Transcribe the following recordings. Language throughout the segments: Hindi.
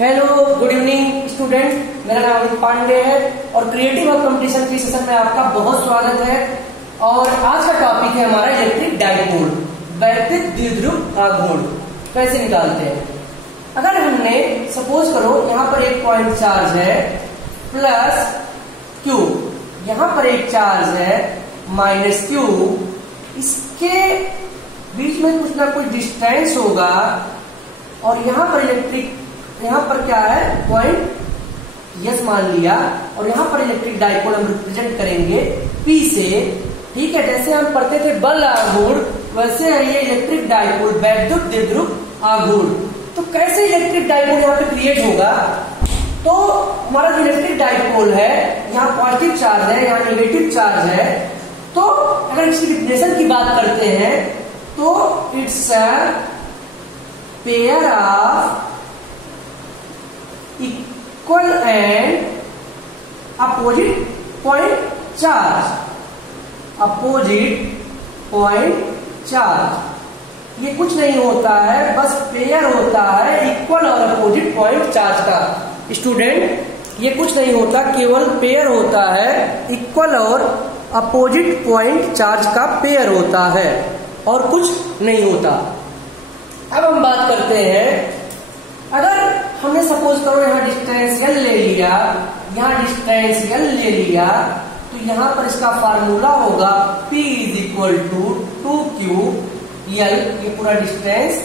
हेलो गुड इवनिंग स्टूडेंट, मेरा नाम अमित पांडे है और क्रिएटिव और कंपटीशन के सेशन में आपका बहुत स्वागत है। और आज का टॉपिक है हमारा इलेक्ट्रिक डाइपोल, वैद्युत द्विध्रुव आघूर्ण कैसे निकालते हैं। अगर हमने सपोज करो यहाँ पर एक पॉइंट चार्ज है प्लस क्यू, यहाँ पर एक चार्ज है माइनस क्यू, इसके बीच में कुछ ना कुछ डिस्टेंस होगा और यहाँ पर इलेक्ट्रिक, यहाँ पर क्या है पॉइंट यस मान लिया और यहाँ पर इलेक्ट्रिक डाइपोल हम रिप्रेजेंट करेंगे पी से। ठीक है, जैसे हम पढ़ते थे बल आघूर्ण, वैसे है ये इलेक्ट्रिक डाइपोल वैद्युत द्विध्रुव आघूर्ण। तो कैसे इलेक्ट्रिक डाइपोल यहाँ पे क्रिएट होगा, तो हमारा जो इलेक्ट्रिक डाइपोल है यहाँ पॉजिटिव चार्ज है, यहाँ नेगेटिव चार्ज है। तो अगर इसकी डिफिनेशन की बात करते हैं तो it's a pair of equal and opposite point charge, opposite point charge. ये कुछ नहीं होता है, बस पेयर होता है इक्वल और अपोजिट पॉइंट चार्ज का। स्टूडेंट ये कुछ नहीं होता, केवल पेयर होता है, इक्वल और अपोजिट पॉइंट चार्ज का पेयर होता है और कुछ नहीं होता। अब हम बात करते हैं, अगर हमने सपोज करो यहाँ डिस्टेंस एल ले लिया, यहाँ डिस्टेंस एल ले लिया, तो यहाँ पर इसका फार्मूला होगा P is equal to 2Q L, ये पूरा डिस्टेंस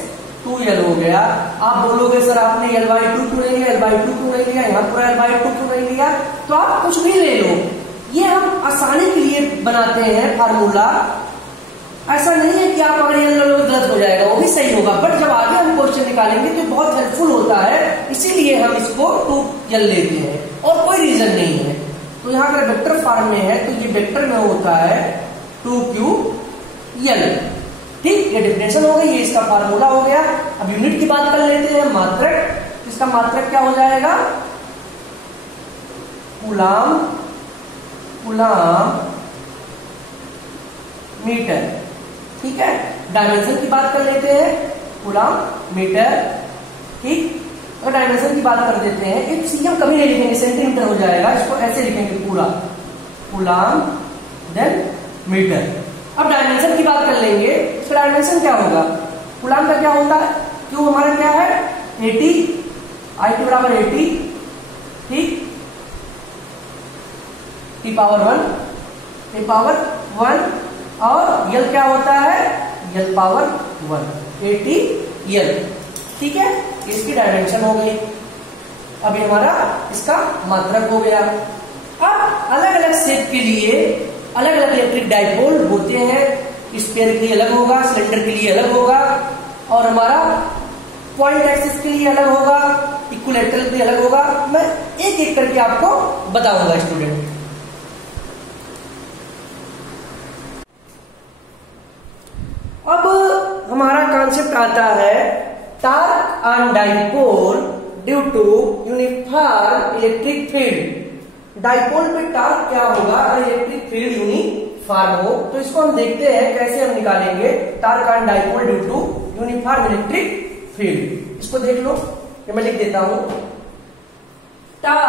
2L हो गया। आप बोलोगे सर आपने L/2 क्यों नहीं लिया, L/2 क्यों नहीं लिया, यहाँ पूरा L/2 क्यों नहीं लिया, तो आप कुछ भी ले लो, ये हम आसानी के लिए बनाते हैं फार्मूला। ऐसा नहीं है कि आप अगर ये लो 10 हो जाएगा, वो भी सही होगा, बट जब आगे हम क्वेश्चन निकालेंगे तो बहुत हेल्पफुल होता है, इसीलिए हम इसको 2L लेते हैं और कोई रीजन नहीं है। तो यहाँ अगर वेक्टर फॉर्म में है तो ये वेक्टर में होता है 2QL। ठीक, ये डिफिनेशन हो गई, ये इसका फार्मूला हो गया। अब यूनिट की बात कर लेते हैं, मात्रक। इसका मात्रक क्या हो जाएगा, कूलाम मीटर। ठीक है, डायमेंशन की बात कर लेते हैं, कूलाम मीटर। ठीक, और डायमेंशन की बात कर देते हैं, एक सीएम कभी नहीं लिखेंगे, सेंटीमीटर हो जाएगा, इसको ऐसे लिखेंगे पूरा कूलाम देन मीटर। अब डायमेंशन की बात कर लेंगे, इसका डायमेंशन क्या होगा, कूलाम का क्या होता है, क्यों हमारा क्या है 80, I/T बराबर 80। ठीक, T पावर 1 और L क्या होता है, L पावर 1, 80L। ठीक है, इसकी डायमेंशन हो गई। अब ये हमारा इसका मात्रक हो गया। अब अलग अलग शेप के लिए अलग अलग इलेक्ट्रिक डाइपोल होते हैं, स्फीयर के लिए अलग होगा, सिलेंडर के लिए अलग होगा और हमारा पॉइंट एक्सिस के लिए अलग होगा, इक्विलैटरल के लिए अलग होगा। मैं एक एक करके आपको बताऊंगा स्टूडेंट। अब हमारा कॉन्सेप्ट आता है torque on dipole due to uniform electric field. Dipole पे टॉर्क क्या होगा अगर इलेक्ट्रिक फील्ड यूनिफॉर्म हो, तो इसको हम देखते हैं कैसे हम निकालेंगे torque on dipole due to uniform electric field. इसको देख लो, ये मैं लिख देता हूं, torque on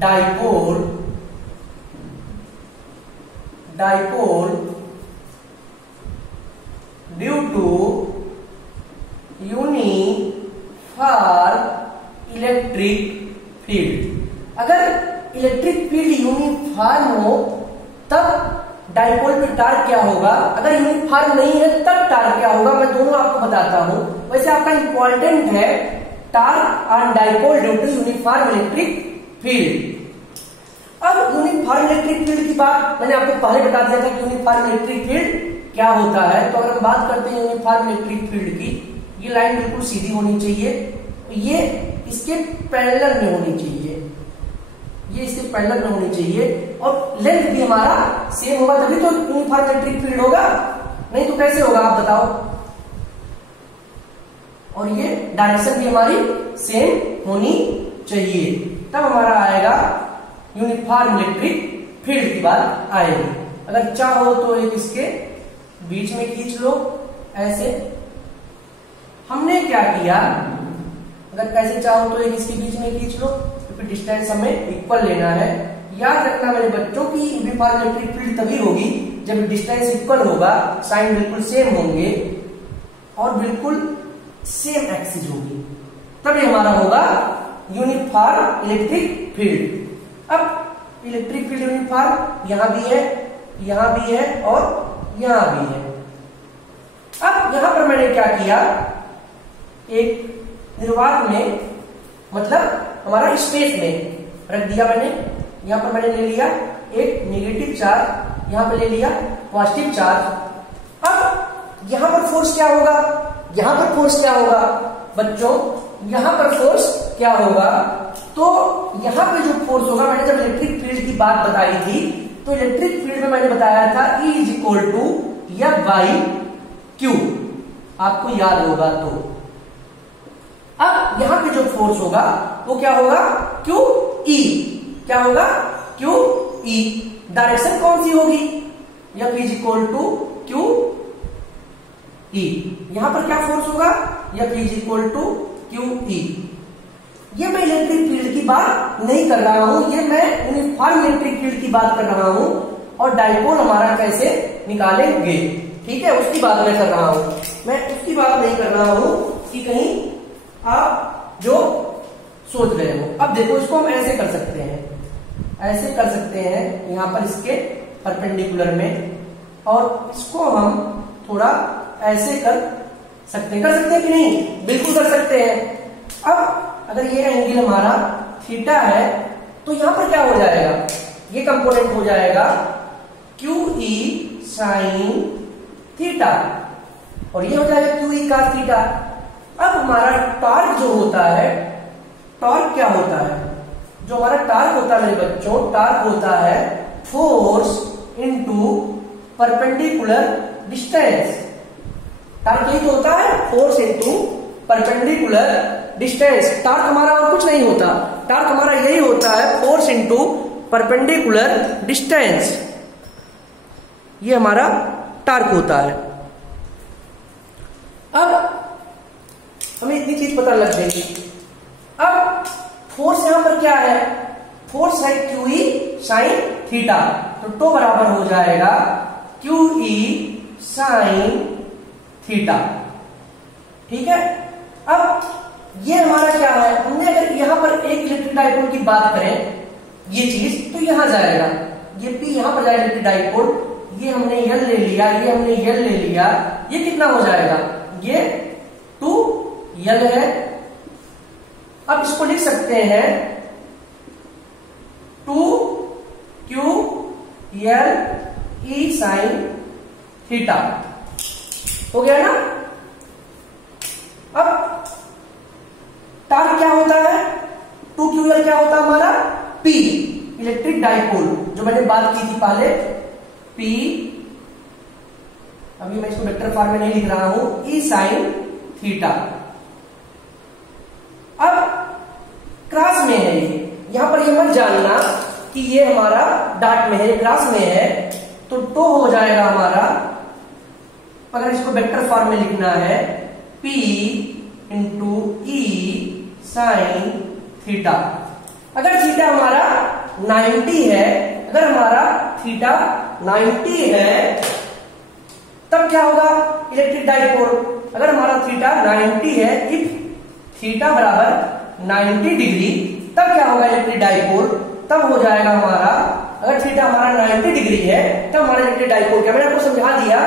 dipole due to uniform electric field. अगर इलेक्ट्रिक फील्ड यूनिफॉर्म हो तब डाइपोल पे टॉर्क क्या होगा, अगर यूनिफॉर्म नहीं है तब टॉर्क क्या होगा, मैं दोनों आपको बताता हूं। वैसे आपका इंपॉर्टेंट है torque on dipole due to uniform electric field. अब यूनिफॉर्म इलेक्ट्रिक फील्ड की बात मैंने आपको पहले बता दिया था कि यूनिफॉर्म इलेक्ट्रिक फील्ड क्या होता है। तो अगर हम बात करते हैं यूनिफॉर्म इलेक्ट्रिक फील्ड की, ये लाइन बिल्कुल सीधी होनी चाहिए, ये इसके पैरेलल में होनी चाहिए, ये इसके पैरेलल में होनी चाहिए और लेंथ भी हमारा सेम होगा, तभी तो यूनिफॉर्म इलेक्ट्रिक फील्ड होगा, नहीं तो कैसे होगा आप बताओ। और ये डायरेक्शन भी हमारी सेम होनी चाहिए, तब हमारा आएगा यूनिफॉर्म इलेक्ट्रिक फील्ड की बात आएगी। अगर चाहो तो एक इसके बीच में खींच लो, ऐसे। हमने क्या किया, अगर कैसे चाहो तो एक इसके बीच में खींच लो, क्योंकि डिस्टेंस हमें इक्वल लेना है। याद रखना मेरे बच्चों की यूनिफॉर्म इलेक्ट्रिक फील्ड तभी होगी जब डिस्टेंस इक्वल होगा, साइन बिल्कुल सेम होंगे और बिल्कुल सेम एक्सिस होगी, तभी हमारा होगा यूनिफॉर्म इलेक्ट्रिक फील्ड। अब इलेक्ट्रिक फील्ड यूनिफॉर्म यहां भी है, यहां भी है और यहां भी है। अब यहां पर मैंने क्या किया, एक निर्वात में, मतलब हमारा स्पेस में रख दिया मैंने। यहां पर मैंने ले लिया एक नेगेटिव चार्ज, यहां पर ले लिया पॉजिटिव चार्ज। अब यहां पर फोर्स क्या होगा, यहां पर फोर्स क्या होगा बच्चों, यहां पर फोर्स क्या होगा, तो यहां पे जो फोर्स होगा, मैंने जब इलेक्ट्रिक फील्ड की बात बताई थी तो इलेक्ट्रिक फील्ड में मैंने बताया था E = F/Q, आपको याद होगा तो। अब यहां पे जो फोर्स होगा वो क्या होगा, QE, क्या होगा QE। डायरेक्शन कौन सी होगी, F = QE। यहां पर क्या फोर्स होगा, F = QE। ये मैं इलेक्ट्रिक फील्ड की बात नहीं कर रहा हूं, ये मैं यूनिफॉर्म इलेक्ट्रिक फील्ड की बात कर रहा हूं, और डाइपोल हमारा कैसे निकालेंगे, ठीक है, उसकी बात मैं कर रहा हूं। मैं उसकी बात नहीं कर रहा हूं कि कहीं आप जो सोच रहे हो। अब देखो, इसको हम ऐसे कर सकते हैं, ऐसे कर सकते हैं यहां पर इसके परपेंडिकुलर में, और इसको हम थोड़ा ऐसे कर सकते हैं कि नहीं, बिल्कुल कर सकते हैं। अब अगर ये एंगल हमारा थीटा है तो यहां पर क्या हो जाएगा, ये कंपोनेंट हो जाएगा QE sin थीटा, और ये हो जाएगा QE cos थीटा। अब हमारा टॉर्क जो होता है, टॉर्क क्या होता है, जो हमारा टॉर्क होता है मेरे बच्चों, टॉर्क होता है force into perpendicular distance. Torque यही तो होता है, force into perpendicular distance. Torque हमारा और कुछ नहीं होता, टॉर्क हमारा यही होता है, फोर्स इनटू परपेंडिकुलर डिस्टेंस, ये हमारा टॉर्क होता है। अब हमें इतनी चीज पता लग गई। अब फोर्स यहां पर क्या है, फोर्स है QE sin थीटा, तो टो बराबर हो जाएगा QE sin थीटा, ठीक है। अब ये हमारा क्या है, हमने अगर यहां पर एक इलेक्ट्रिक डाइपोल की बात करें, ये चीज तो यहां जाएगा, ये P यहां पर जाएगा इलेक्ट्रिक डाइपोल, ये हमने L ले लिया, ये हमने L ले लिया, ये कितना हो जाएगा, ये 2L है। अब इसको लिख सकते हैं 2QL E sin थीटा, हो गया ना। अब टॉर्क क्या होता है, 2QL क्या होता है हमारा, P इलेक्ट्रिक डाइपोल, जो मैंने बात की थी पहले, P, अभी मैं इसको वेक्टर फॉर्म में नहीं लिख रहा हूं, E sin थीटा। अब क्रॉस में है ये, यहां पर ये मत जानना कि ये हमारा डॉट में है, क्रॉस में है, तो टो हो जाएगा हमारा, अगर इसको वेक्टर फॉर्म में लिखना है, P into E sin theta. अगर थीटा हमारा 90 है, अगर हमारा थीटा 90 है, तब क्या होगा इलेक्ट्रिक डाइपोल, अगर हमारा थीटा 90 है, इफ थीटा बराबर 90 डिग्री, तब क्या होगा इलेक्ट्रिक डाइपोल, तब हो जाएगा हमारा, अगर थीटा हमारा 90 डिग्री है तब हमारा इलेक्ट्रिक डाइपोल क्या, मैंने आपको समझा दिया,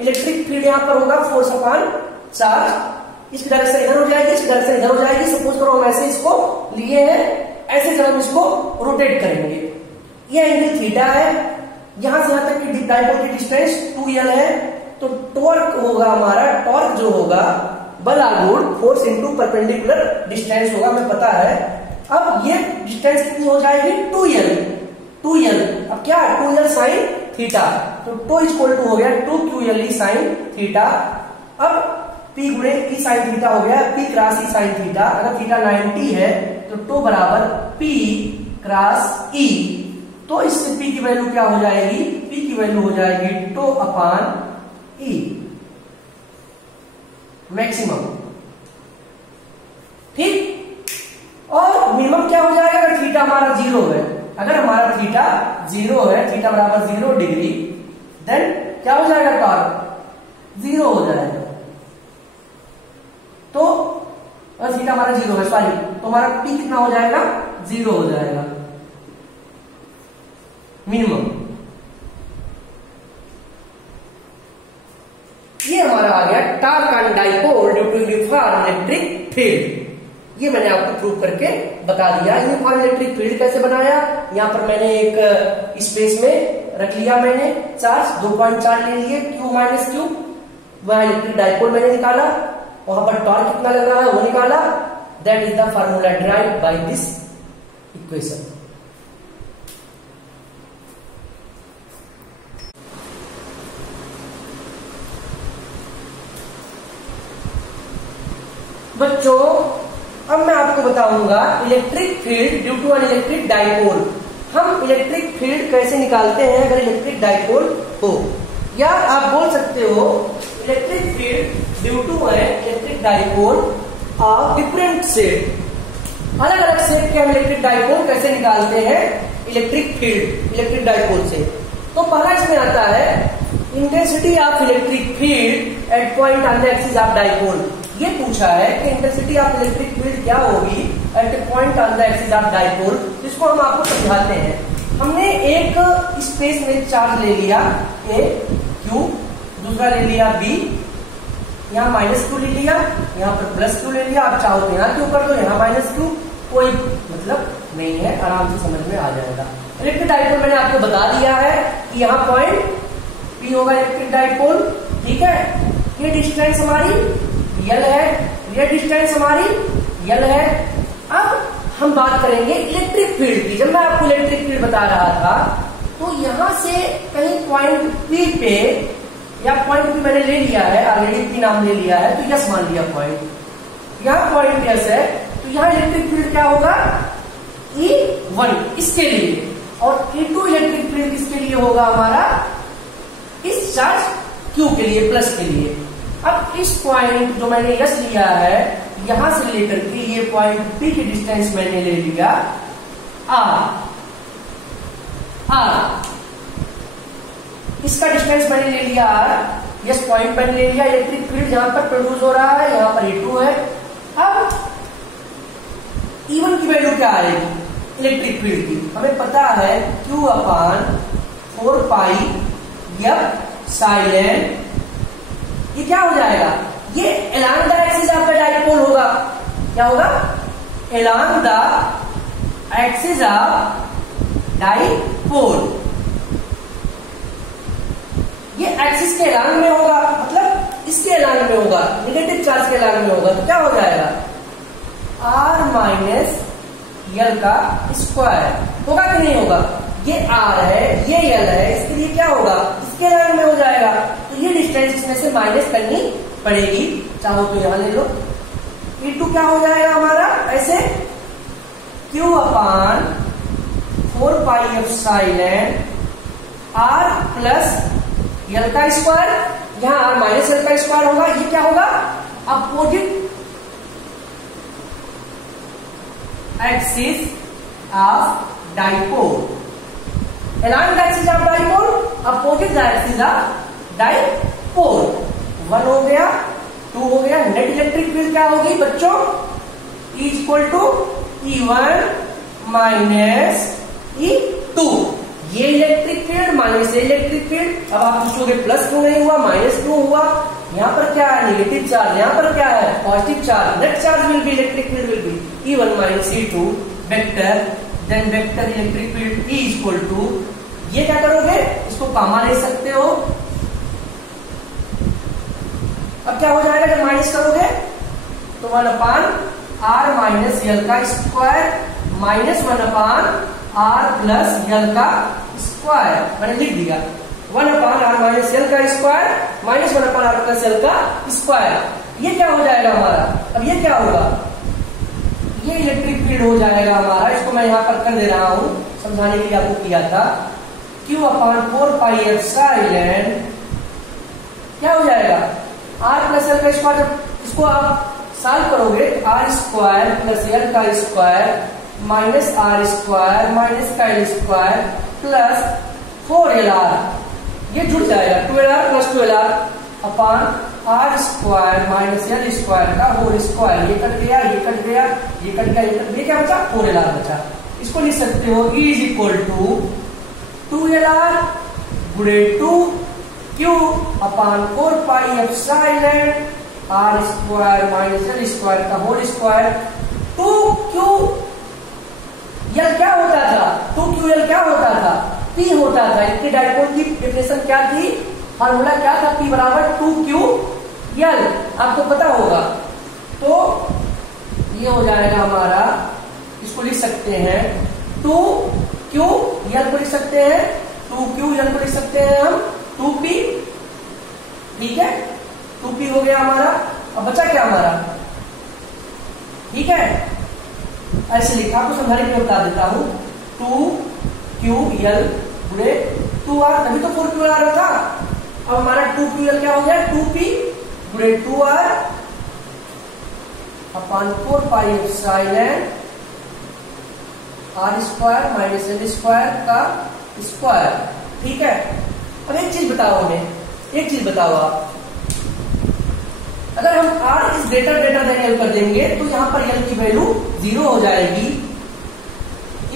इलेक्ट्रिक फील्ड यहां पर होगा फोर्स अपॉन चार्ज, इसकी डायरेक्शन इधर हो जाएगी, इसकी डायरेक्शन इधर हो जाएगी। सपोज करो हम ऐसे इसको लिए हैं, ऐसे जब हम इसको रोटेट करेंगे, ये एंगल थीटा है, यहां से यहां तक की डाइपोल की डिस्टेंस 2L है, तो टॉर्क होगा हमारा, टॉर्क जो होगा बल गुण फोर्स इनटू परपेंडिकुलर डिस्टेंस होगा, हमें पता है। अब ये डिस्टेंस कितनी हो जाएगी, 2L। अब क्या, 2L sin थीटा, तो टो इक्वल टू हो गया 2QLE sin थीटा। अब P गुणे E sin थीटा हो गया P cross E sin theta. अगर थीटा 90 है तो टो बराबर P क्रॉस E, तो इससे P की वैल्यू क्या हो जाएगी, P की वैल्यू हो जाएगी टो अपॉन E। मैक्सिमम, ठीक। और मिनिमम क्या हो जाएगा अगर थीटा हमारा 0 है। अगर हमारा थीटा 0 है, थीटा बराबर 0 डिग्री, देन क्या हो जाएगा, टॉर्क 0 हो जाएगा। तो अगर थीटा हमारा 0 है, सॉरी, तो हमारा पी कितना हो जाएगा, 0 हो जाएगा मिनिमम। ये हमारा आ गया torque on dipole due to uniform electric field. ये मैंने आपको प्रूव करके बता दिया। यूनिफॉर्म इलेक्ट्रिक फील्ड कैसे बनाया, यहां पर मैंने एक स्पेस में रख लिया, मैंने चार्ज 2.4 ले लिए, Q माइनस Q, वहां इलेक्ट्रिक डाइपोल मैंने निकाला, वहां पर टॉर्क कितना लग रहा है वो निकाला। That is the formula derive by this equation. बच्चों अब मैं आपको बताऊंगा electric field due to an electric dipole. हम इलेक्ट्रिक फील्ड कैसे निकालते हैं अगर इलेक्ट्रिक डाइपोल हो, या आप बोल सकते हो electric field due to an electric dipole of different shape. अलग अलग शेप के हम इलेक्ट्रिक डाइपोल कैसे निकालते हैं इलेक्ट्रिक फील्ड इलेक्ट्रिक डाइपोल से। तो पहला इसमें आता है intensity of electric field at point on the axis of dipole. ये पूछा है कि इंटेंसिटी ऑफ इलेक्ट्रिक फील्ड क्या होगी at a point on the axis of dipole, जिसको हम आपको समझाते हैं। हमने एक स्पेस में चार्ज ले लिया ए क्यू, दूसरा ले लिया बी, यहाँ माइनस क्यू ले लिया, यहाँ पर प्लस क्यू ले लिया। आप चाहो तो यहाँ क्यू कर दो, यहाँ माइनस क्यू, कोई मतलब नहीं है, आराम से समझ में आ जाएगा। इलेक्ट्रिक डाइपोल मैंने आपको बता दिया है कि यहाँ पॉइंट पी होगा इलेक्ट्रिक डाइपोल, ठीक है। ये डिस्टेंस हमारी यल है, ये डिस्टेंस हमारी यल है। अब हम बात करेंगे इलेक्ट्रिक फील्ड की। जब मैं आपको इलेक्ट्रिक फील्ड बता रहा था तो यहां से कहीं पॉइंट पी पे, या पॉइंट पी मैंने ले लिया है ऑलरेडी, पी नाम ले लिया है, तो यस मान लिया पॉइंट, यहां पॉइंट यस है, तो यहां इलेक्ट्रिक फील्ड क्या होगा E1 इसके लिए, और E2 इलेक्ट्रिक फील्ड किसके लिए होगा हमारा, इस चार्ज Q के लिए, प्लस के लिए। अब इस पॉइंट जो मैंने यस लिया है, यहां से लेकर के ये पॉइंट पी की डिस्टेंस मैंने ले लिया आर, इसका डिस्टेंस मैंने ले लिया आर, यस पॉइंट मैंने ले लिया। इलेक्ट्रिक फील्ड जहां पर प्रोड्यूस हो रहा है यहां पर E2 है। अब E1 की वैल्यू क्या आएगी इलेक्ट्रिक फील्ड की, हमें पता है Q upon 4 pi F silent. ये क्या हो जाएगा, ये along the axis of the dipole होगा। क्या होगा, along the axis of dipole। ये एक्सिस के along में होगा, मतलब इसके along में होगा, नेगेटिव चार्ज के along में होगा। तो क्या हो जाएगा, r माइनस यल का स्क्वायर होगा कि नहीं होगा। ये r है, ये यल है, इसके लिए क्या होगा, इसके along में हो जाएगा। तो ये डिस्टेंस इसमें से माइनस करनी पड़ेगी, चाहो तो यहां ले लो। E2 क्या हो जाएगा हमारा, ऐसे Q upon 4 pi epsilon R plus यल का स्क्वायर, यहां R माइनस यल का स्क्वायर होगा। ये क्या होगा, opposite axis of dipole, along the axis of dipole, opposite the axis of dipole। 1 हो गया, 2 हो गया। नेट इलेक्ट्रिक फील्ड क्या होगी बच्चों, E equal to E1 minus E2। ये electric field minus electric field. अब आप पूछोगे प्लस क्यों नहीं हुआ, माइनस क्यों हुआ, यहाँ पर क्या है नेगेटिव चार्ज, यहाँ पर क्या है positive charge. Net charge will be, electric field will be E1 minus E2 vector, then vector electric field E equal to, ये क्या करोगे, इसको कामा ले सकते हो। अब क्या हो जाएगा जब माइनस करोगे, तो 1 अपान आर माइनस यल का square minus 1 upon R plus यल का स्क्वायर, मैंने लिख दिया 1 अपान आर माइनस यल का square minus 1 upon R plus यल का स्क्वायर। ये क्या हो जाएगा हमारा, अब ये क्या होगा, ये इलेक्ट्रिक फील्ड हो जाएगा हमारा। इसको मैं यहां पर कर दे रहा हूं समझाने के लिए, आपको किया था Q upon 4 pi epsilon क्या हो जाएगा, आर प्लस एल का स्क्वायर। जब इसको आप सॉल्व करोगे तो आर स्क्वायर प्लस एल का square minus R square minus का एल स्क्वायर प्लस 4LR ये जुड़ जाएगा 12R plus 12R upon R square minus L square का होल स्क्वायर। ये कट गया, ये कट गया, ये कट गया, ये क्या बचा 4LR बचा। इसको लिख सकते हो E is equal to 2LR गुणे 2Q upon 4 pi epsilon R square minus L square का होल स्क्वायर। 2Q यल क्या होता था, 2QL क्या होता था, P होता था। इसकी डाइपोल की डिफिनेशन क्या थी, फॉर्मूला क्या था, P बराबर 2QL, आपको पता होगा। तो ये हो जाएगा हमारा, इसको लिख सकते हैं 2QL को लिख सकते हैं, 2QL को लिख सकते हैं हम 2P, ठीक है 2P हो गया हमारा। अब बचा क्या हमारा, ठीक है ऐसे लिखा, आपको समझाने के लिए बता देता हूं 2QL गुणे 2R, तभी तो 4QR था। अब हमारा 2QL क्या हो गया 2P गुणे 2R upon 4 pi epsilon R square minus L square का स्क्वायर, ठीक है। अब एक चीज बताओ हमें, एक चीज बताओ आप, अगर हम R is greater than L कर देंगे तो यहां पर L की वैल्यू 0 हो जाएगी।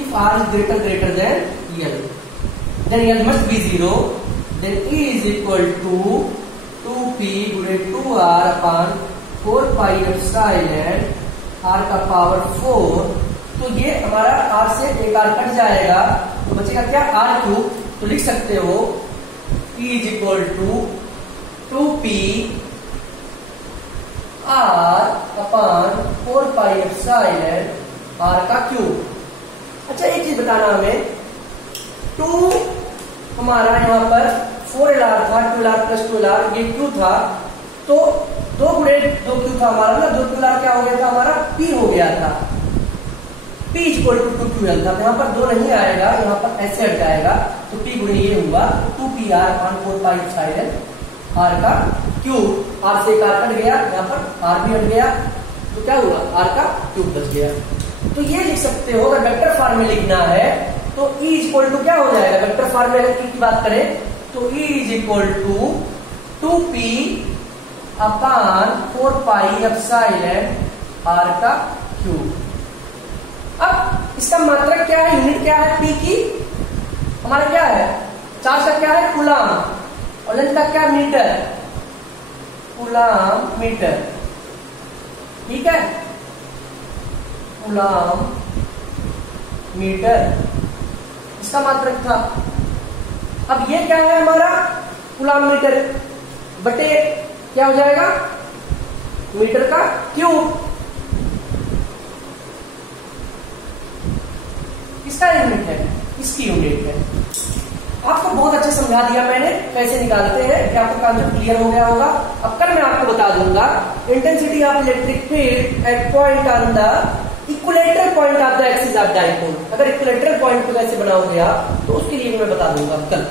If R is greater than L then L must be 0, then E is equal to 2P गुणे 2R upon 4 pi epsilon R का पावर 4। तो ये हमारा R से एक R कट जाएगा तो बचेगा क्या R क्यूब। तो लिख सकते हो E is equal to 2P R upon 4 pi epsilon R का क्यूब। अच्छा एक चीज बताना हमें, 2 हमारा यहाँ पर 4LR था, 12R प्लस 12R ये Q था, तो 2 गुणे 2Q था हमारा ना, 2QLR क्या हो गया था हमारा P हो गया था, P इक्वल टू 2QL था। तो यहाँ पर 2 नहीं आएगा, यहाँ पर ऐसे हट जाएगा, तो P गुणे ये हुआ 2PR अपान 4 पाई एप्सिलॉन R का क्यूब। R से एक R कट गया, यहाँ पर R भी हट गया, तो क्या हुआ R का क्यूब बच गया। तो ये लिख सकते हो, अगर वेक्टर फॉर्म में लिखना है तो E इक्वल टू क्या हो जाएगा, वेक्टर फॉर्म में अगर की बात करें तो E is equal to 2P upon 4 pi epsilon R का क्यूब। अब इसका मात्रक क्या है, यूनिट क्या है P की, हमारा क्या है चार्ज का क्या है कूलम, और लेंथ का क्या मीटर, कूलम मीटर, ठीक है कूलम मीटर इसका मात्रक था। अब ये क्या है हमारा कूलम मीटर बटे क्या हो जाएगा मीटर का क्यूब, किसका यूनिट है, इसकी यूनिट है। आपको बहुत अच्छे समझा दिया मैंने कैसे निकालते हैं, कि आपको कॉन्सेप्ट क्लियर हो गया होगा। अब कल मैं आपको बता दूंगा intensity of electric field at point on the equilateral point of the axis of dipole. अगर इक्विलेटरल पॉइंट को कैसे बनाओगे आप, तो उसके लिए मैं बता दूंगा कल।